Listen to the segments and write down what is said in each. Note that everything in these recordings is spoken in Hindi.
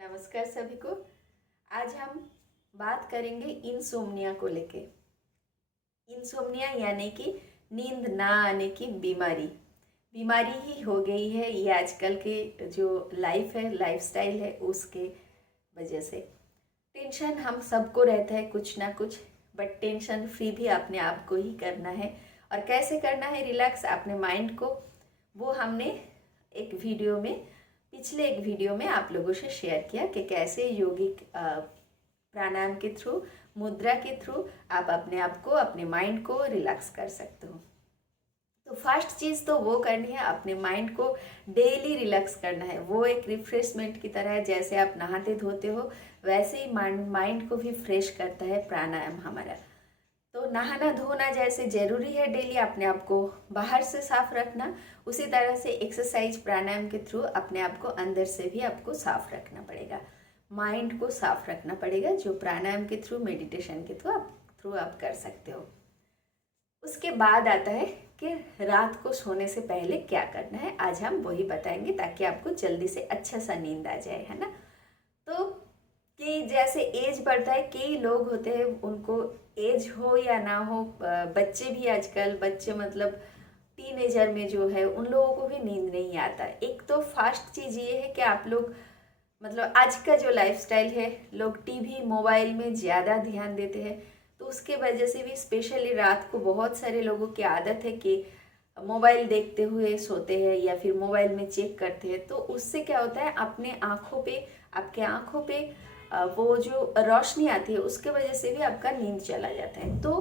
नमस्कार सभी को। आज हम बात करेंगे इंसोम्निया को लेके। इंसोम्निया यानी कि नींद ना आने की बीमारी बीमारी ही हो गई है ये आजकल के जो लाइफ है, लाइफस्टाइल है, उसके वजह से। टेंशन हम सबको रहता है कुछ ना कुछ, बट टेंशन फ्री भी अपने आप को ही करना है। और कैसे करना है रिलैक्स अपने माइंड को, वो हमने पिछले एक वीडियो में आप लोगों से शेयर किया कि कैसे योगिक प्राणायाम के थ्रू, मुद्रा के थ्रू आप अपने आप को, अपने माइंड को रिलैक्स कर सकते हो। तो फर्स्ट चीज़ तो वो करनी है, अपने माइंड को डेली रिलैक्स करना है। वो एक रिफ्रेशमेंट की तरह है, जैसे आप नहाते धोते हो वैसे ही माइंड को भी फ्रेश करता है प्राणायाम हमारा। तो नहाना धोना जैसे ज़रूरी है डेली अपने आप को बाहर से साफ रखना, उसी तरह से एक्सरसाइज प्राणायाम के थ्रू अपने आप को अंदर से भी आपको साफ रखना पड़ेगा, माइंड को साफ रखना पड़ेगा, जो प्राणायाम के थ्रू, मेडिटेशन के थ्रू आप कर सकते हो। उसके बाद आता है कि रात को सोने से पहले क्या करना है। आज हम वही बताएंगे ताकि आपको जल्दी से अच्छा सा नींद आ जाए, है ना। तो कि जैसे एज बढ़ता है, कई लोग होते हैं उनको एज हो या ना हो, बच्चे भी, आजकल बच्चे मतलब टीनेजर में जो है उन लोगों को भी नींद नहीं आता। एक तो फर्स्ट चीज़ ये है कि आप लोग मतलब आज का जो लाइफस्टाइल है, लोग टीवी मोबाइल में ज़्यादा ध्यान देते हैं, तो उसके वजह से भी स्पेशली रात को बहुत सारे लोगों की आदत है कि मोबाइल देखते हुए सोते हैं या फिर मोबाइल में चेक करते हैं। तो उससे क्या होता है, अपने आँखों पे, आपके आँखों पे वो जो रोशनी आती है उसके वजह से भी आपका नींद चला जाता है। तो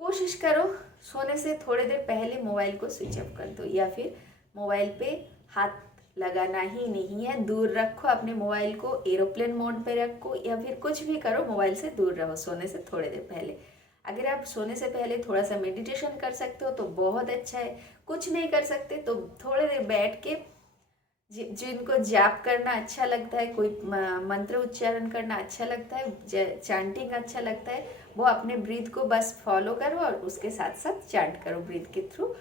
कोशिश करो सोने से थोड़ी देर पहले मोबाइल को स्विच ऑफ कर दो, या फिर मोबाइल पे हाथ लगाना ही नहीं है, दूर रखो अपने मोबाइल को, एरोप्लेन मोड पे रखो, या फिर कुछ भी करो, मोबाइल से दूर रहो सोने से थोड़ी देर पहले। अगर आप सोने से पहले थोड़ा सा मेडिटेशन कर सकते हो तो बहुत अच्छा है। कुछ नहीं कर सकते तो थोड़ी देर बैठ के जिनको जाप करना अच्छा लगता है, कोई मंत्र उच्चारण करना अच्छा लगता है, चैंटिंग अच्छा लगता है, वो अपने ब्रीथ को बस फॉलो करो और उसके साथ साथ चैंट करो ब्रीथ के थ्रू।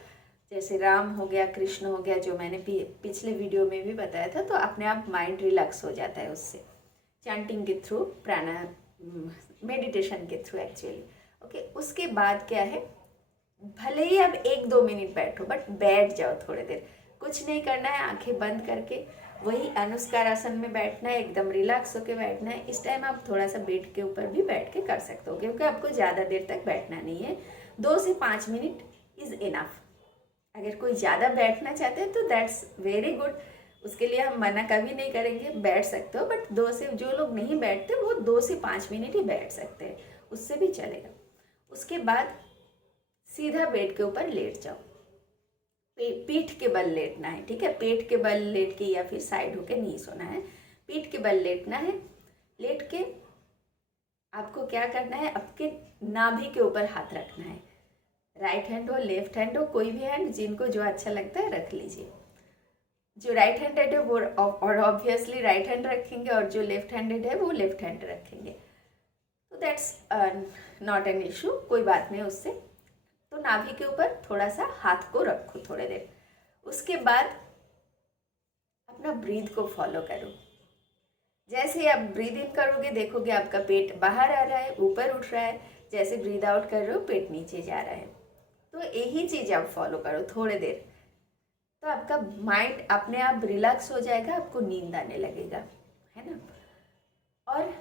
जैसे राम हो गया, कृष्ण हो गया, जो मैंने पिछले वीडियो में भी बताया था। तो अपने आप माइंड रिलैक्स हो जाता है उससे, चैंटिंग के थ्रू, प्राणायाम, मेडिटेशन के थ्रू एक्चुअली। ओके, उसके बाद क्या है, भले ही अब 1-2 मिनट बैठो, बट बैठ जाओ थोड़ी देर। कुछ नहीं करना है, आंखें बंद करके वही अनुस्कार आसन में बैठना है, एकदम रिलैक्स होके बैठना है। इस टाइम आप थोड़ा सा बेड के ऊपर भी बैठ के कर सकते हो, क्योंकि आपको ज़्यादा देर तक बैठना नहीं है। 2 से 5 मिनट इज़ इनफ। अगर कोई ज़्यादा बैठना चाहते हैं तो दैट्स वेरी गुड, उसके लिए हम मना कभी नहीं करेंगे, बैठ सकते हो। बट जो लोग नहीं बैठते वो 2 से 5 मिनट ही बैठ सकते हैं, उससे भी चलेगा। उसके बाद सीधा बेड के ऊपर लेट जाओ, पीठ के बल लेटना है, ठीक है। पेट के बल लेट के या फिर साइड होके नहीं सोना है, पीठ के बल लेटना है। लेट के आपको क्या करना है, आपके नाभि के ऊपर हाथ रखना है। राइट हैंड हो, लेफ्ट हैंड हो, कोई भी हैंड, जिनको जो अच्छा लगता है रख लीजिए। जो राइट हैंडेड है वो और ऑब्वियसली राइट हैंड रखेंगे, और जो लेफ्ट हैंडेड है वो लेफ्ट हैंड रखेंगे। तो दैट्स नॉट एन इशू, कोई बात नहीं उससे। तो नाभि के ऊपर थोड़ा सा हाथ को रखो थोड़ी देर। उसके बाद अपना ब्रीथ को फॉलो करो। जैसे ही आप ब्रीद इन करोगे देखोगे आपका पेट बाहर आ रहा है, ऊपर उठ रहा है। जैसे ब्रीद आउट कर रहे हो पेट नीचे जा रहा है। तो यही चीज़ आप फॉलो करो थोड़ी देर, तो आपका माइंड अपने आप रिलैक्स हो जाएगा, आपको नींद आने लगेगा, है ना। और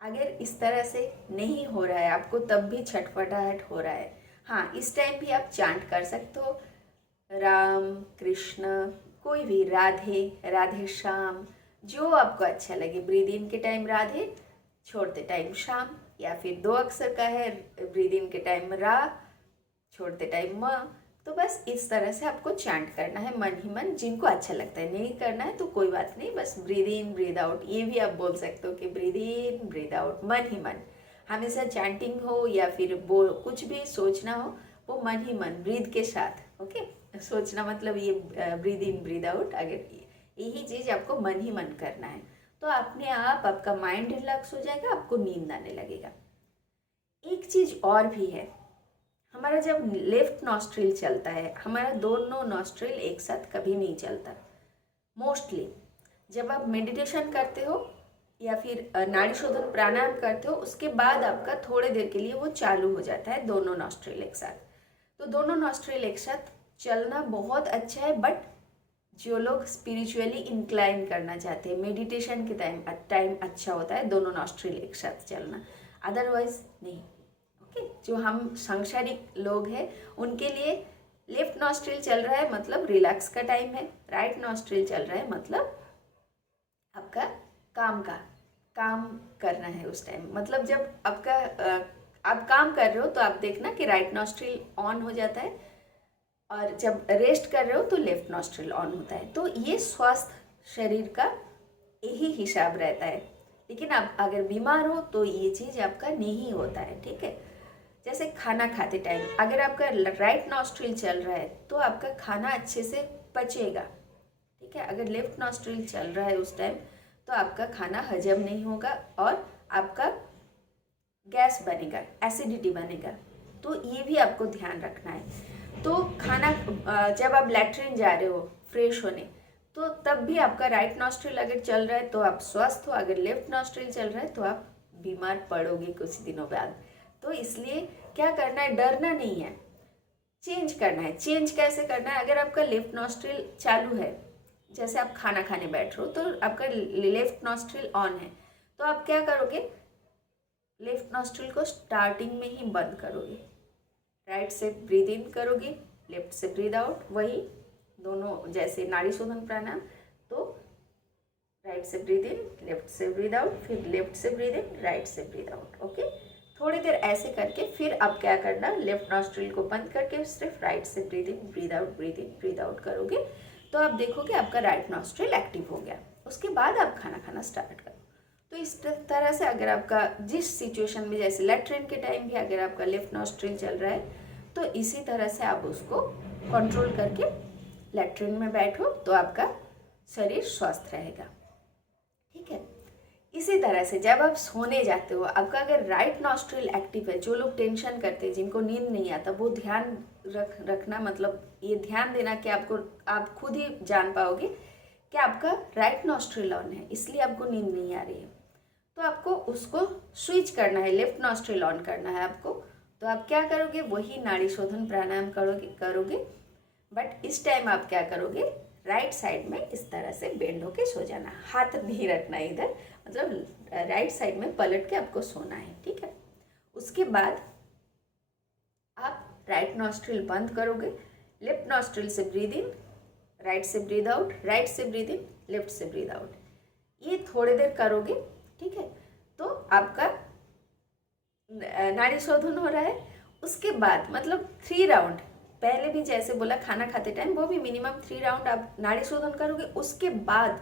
अगर इस तरह से नहीं हो रहा है आपको, तब भी छटपटाहट हो रहा है, हाँ, इस टाइम भी आप चांट कर सकते हो, राम कृष्ण, कोई भी, राधे राधे श्याम, जो आपको अच्छा लगे। ब्रीद इन के टाइम राधे, छोड़ते टाइम श्याम, या फिर 2 अक्षर का है, ब्रीद इन के टाइम रा, छोड़ते टाइम म। तो बस इस तरह से आपको चैंट करना है मन ही मन, जिनको अच्छा लगता है। नहीं करना है तो कोई बात नहीं, बस ब्रीद इन ब्रीद आउट, ये भी आप बोल सकते हो कि ब्रीद इन ब्रीद आउट, मन ही मन। हमेशा चैंटिंग हो या फिर बोल, कुछ भी सोचना हो, वो मन ही मन, ब्रीद के साथ। ओके, सोचना मतलब ये ब्रीद इन ब्रीद आउट, अगर यही चीज़ आपको मन ही मन करना है तो अपने आप आपका माइंड रिलैक्स हो जाएगा, आपको नींद आने लगेगा। एक चीज़ और भी है, हमारा जब लेफ्ट नॉस्ट्रिल चलता है, हमारा दोनों नॉस्ट्रिल एक साथ कभी नहीं चलता मोस्टली। जब आप मेडिटेशन करते हो या फिर नाड़ी शोधन प्राणायाम करते हो, उसके बाद आपका थोड़े देर के लिए वो चालू हो जाता है दोनों नॉस्ट्रिल एक साथ। तो दोनों नॉस्ट्रिल एक साथ चलना बहुत अच्छा है, बट जो लोग स्पिरिचुअली इंक्लाइन करना चाहते हैं, मेडिटेशन के टाइम अच्छा होता है दोनों नॉस्ट्रिल एक साथ चलना, अदरवाइज नहीं। ओके, जो हम सांसारिक लोग हैं उनके लिए लेफ्ट नॉस्ट्रिल चल रहा है मतलब रिलैक्स का टाइम है, राइट नॉस्ट्रिल चल रहा है मतलब आपका काम करना है उस टाइम। मतलब जब आपका आप काम कर रहे हो तो आप देखना कि राइट नॉस्ट्रिल ऑन हो जाता है, और जब रेस्ट कर रहे हो तो लेफ्ट नॉस्ट्रिल ऑन होता है। तो ये स्वस्थ शरीर का यही हिसाब रहता है। लेकिन आप अगर बीमार हो तो ये चीज़ आपका नहीं होता है, ठीक है। जैसे खाना खाते टाइम अगर आपका राइट नॉस्ट्रिल चल रहा है तो आपका खाना अच्छे से पचेगा, ठीक है। अगर लेफ्ट नॉस्ट्रिल चल रहा है उस टाइम तो आपका खाना हजम नहीं होगा और आपका गैस बनेगा, एसिडिटी बनेगा। तो ये भी आपको ध्यान रखना है। तो खाना जब आप लैट्रिन जा रहे हो फ्रेश होने, तो तब भी आपका राइट नॉस्ट्रिल अगर चल रहा है तो आप स्वस्थ हो, अगर लेफ्ट नॉस्ट्रिल चल रहा है तो आप बीमार पड़ोगे कुछ दिनों बाद। तो इसलिए क्या करना है, डरना नहीं है, चेंज करना है। चेंज कैसे करना है, अगर आपका लेफ्ट नॉस्ट्रिल चालू है, जैसे आप खाना खाने बैठ रहे हो तो आपका लेफ्ट नॉस्ट्रिल ऑन है, तो आप क्या करोगे, लेफ्ट नॉस्ट्रिल को स्टार्टिंग में ही बंद करोगे, राइट से ब्रीद इन करोगे, लेफ्ट से ब्रीद आउट, वही दोनों जैसे नाड़ी शोधन प्राणायाम। तो राइट से ब्रीद इन, लेफ्ट से ब्रीद आउट, फिर लेफ्ट से ब्रीद इन, राइट से ब्रीद आउट। ओके, थोड़ी देर ऐसे करके फिर आप क्या करना, लेफ्ट नॉस्ट्रिल को बंद करके सिर्फ राइट से breathe in breathe out, breathe in breathe out करोगे तो आप देखोगे आपका राइट नॉस्ट्रिल एक्टिव हो गया। उसके बाद आप खाना खाना स्टार्ट करो। तो इस तरह से अगर आपका जिस सिचुएशन में, जैसे लैट्रिन के टाइम भी अगर आपका लेफ्ट नॉस्ट्रिल चल रहा है तो इसी तरह से आप उसको कंट्रोल करके लैट्रिन में बैठो तो आपका शरीर स्वस्थ रहेगा, ठीक है। इसी तरह से जब आप सोने जाते हो, आपका अगर राइट नॉस्ट्रिल एक्टिव है, जो लोग टेंशन करते हैं, जिनको नींद नहीं आता, वो ध्यान रखना, मतलब ये ध्यान देना कि आप खुद ही जान पाओगे कि आपका राइट नॉस्ट्रिल ऑन है, इसलिए आपको नींद नहीं आ रही है। तो आपको उसको स्विच करना है, लेफ्ट नॉस्ट्रिल ऑन करना है आपको। तो आप क्या करोगे, वही नाड़ी शोधन प्राणायाम करोगे, बट इस टाइम आप क्या करोगे, राइट साइड में इस तरह से बेंड होके सो जाना, हाथ नहीं रखना इधर, मतलब राइट साइड में पलट के आपको सोना है, ठीक है। उसके बाद आप राइट नॉस्ट्रिल बंद करोगे, लेफ्ट नॉस्ट्रिल से ब्रीद इन, राइट से ब्रीद आउट, राइट से ब्रीद इन, लेफ्ट से ब्रीद आउट। ये थोड़ी देर करोगे, ठीक है। तो आपका नाड़ी शोधन हो रहा है। उसके बाद मतलब 3 राउंड, पहले भी जैसे बोला खाना खाते टाइम, वो भी मिनिमम 3 राउंड आप नाड़ी शोधन करोगे। उसके बाद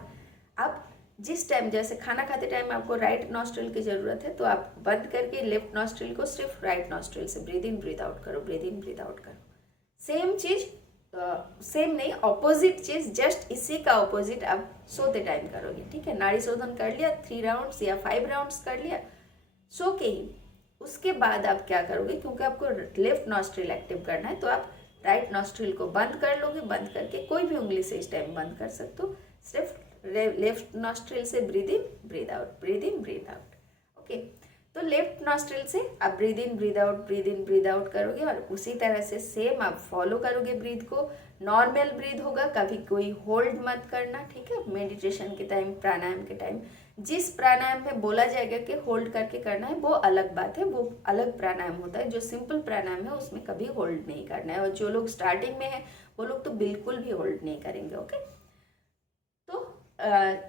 आप जिस टाइम, जैसे खाना खाते टाइम आपको राइट नॉस्ट्रिल की ज़रूरत है तो आप बंद करके लेफ्ट नॉस्ट्रिल को सिर्फ राइट नॉस्ट्रिल से ब्रीद इन ब्रीद आउट करो, ब्रीद इन ब्रीद आउट करो। सेम चीज़, सेम नहीं, ऑपोजिट चीज़, जस्ट इसी का ऑपोजिट आप सोते टाइम करोगे, ठीक है। नाड़ी शोधन कर लिया, 3 राउंड्स या 5 राउंड्स कर लिया सो के ही। उसके बाद आप क्या करोगे, क्योंकि आपको लेफ्ट नॉस्ट्रिल एक्टिव करना है तो आप राइट नॉस्ट्रिल को बंद कर लोगे। बंद करके कोई भी उंगली से इस टाइम बंद कर सकते हो, सिर्फ लेफ्ट नॉस्ट्रिल से breathe in breathe out, breathe in breathe out. Okay, तो लेफ्ट नॉस्ट्रिल से आप breathe in breathe out, breathe in breathe out करोगे और उसी तरह से सेम आप फॉलो करोगे ब्रीद को। नॉर्मल ब्रीद होगा, कभी कोई होल्ड मत करना, ठीक है। मेडिटेशन के टाइम, प्राणायाम के टाइम जिस प्राणायाम में बोला जाएगा कि होल्ड करके करना है वो अलग बात है, वो अलग प्राणायाम होता है। जो सिंपल प्राणायाम है उसमें कभी होल्ड नहीं करना है, और जो लोग स्टार्टिंग में है वो लोग तो बिल्कुल भी होल्ड नहीं करेंगे। ओके, तो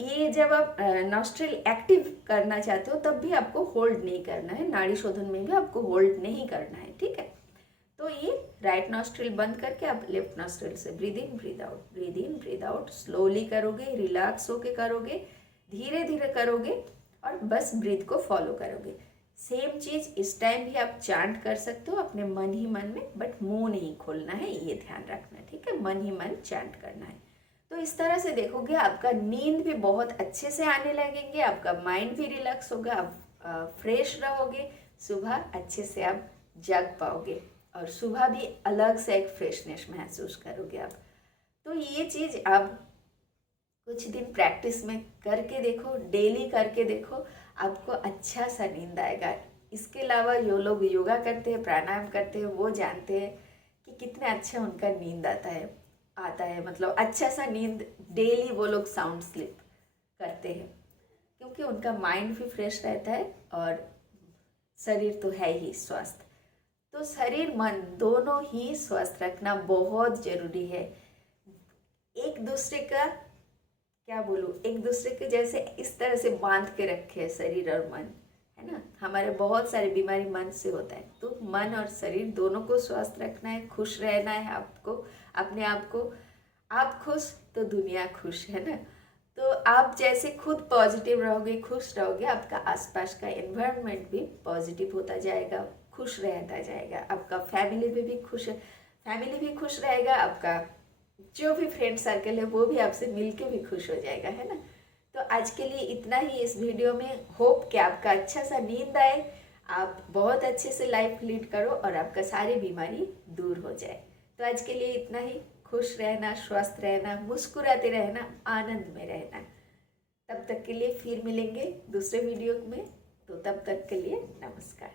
ये जब आप नॉस्ट्रिल एक्टिव करना चाहते हो तब भी आपको होल्ड नहीं करना है, नाड़ी शोधन में भी आपको होल्ड नहीं करना है, ठीक है। तो ये राइट नॉस्ट्रिल बंद करके आप लेफ्ट नॉस्ट्रिल से breathe in breathe out, breathe in breathe out slowly करोगे, रिलैक्स होके करोगे, धीरे धीरे करोगे और बस ब्रीथ को फॉलो करोगे। सेम चीज़ इस टाइम भी आप चांट कर सकते हो अपने मन ही मन में, बट मुंह नहीं खोलना है, ये ध्यान रखना है, ठीक है। मन ही मन चांट करना है। तो इस तरह से देखोगे आपका नींद भी बहुत अच्छे से आने लगेंगे, आपका माइंड भी रिलैक्स होगा, आप फ्रेश रहोगे, सुबह अच्छे से आप जग पाओगे और सुबह भी अलग से एक फ्रेशनेस महसूस करोगे आप। तो ये चीज़ आप कुछ दिन प्रैक्टिस में करके देखो, डेली करके देखो, आपको अच्छा सा नींद आएगा। इसके अलावा जो लोग योगा करते हैं, प्राणायाम करते हैं, वो जानते हैं कि कितने अच्छा उनका नींद आता है मतलब अच्छा सा नींद डेली वो लोग साउंड स्लीप करते हैं, क्योंकि उनका माइंड भी फ्रेश रहता है और शरीर तो है ही स्वस्थ। तो शरीर मन दोनों ही स्वस्थ रखना बहुत ज़रूरी है। एक दूसरे का क्या बोलूँ, एक दूसरे के जैसे इस तरह से बांध के रखे है शरीर और मन, है ना। हमारे बहुत सारी बीमारी मन से होता है, तो मन और शरीर दोनों को स्वस्थ रखना है, खुश रहना है आपको, अपने आप को। आप खुश तो दुनिया खुश, है ना। तो आप जैसे खुद पॉजिटिव रहोगे, खुश रहोगे, आपका आसपास का एनवायरनमेंट भी पॉजिटिव होता जाएगा, खुश रहता जाएगा। आपका फैमिली में भी फैमिली भी खुश रहेगा, आपका जो भी फ्रेंड सर्कल है वो भी आपसे मिलके भी खुश हो जाएगा, है ना। तो आज के लिए इतना ही इस वीडियो में। होप कि आपका अच्छा सा नींद आए, आप बहुत अच्छे से लाइफ लीड करो और आपका सारी बीमारी दूर हो जाए। तो आज के लिए इतना ही। खुश रहना, स्वस्थ रहना, मुस्कुराते रहना, आनंद में रहना। तब तक के लिए फिर मिलेंगे दूसरे वीडियो में। तो तब तक के लिए नमस्कार।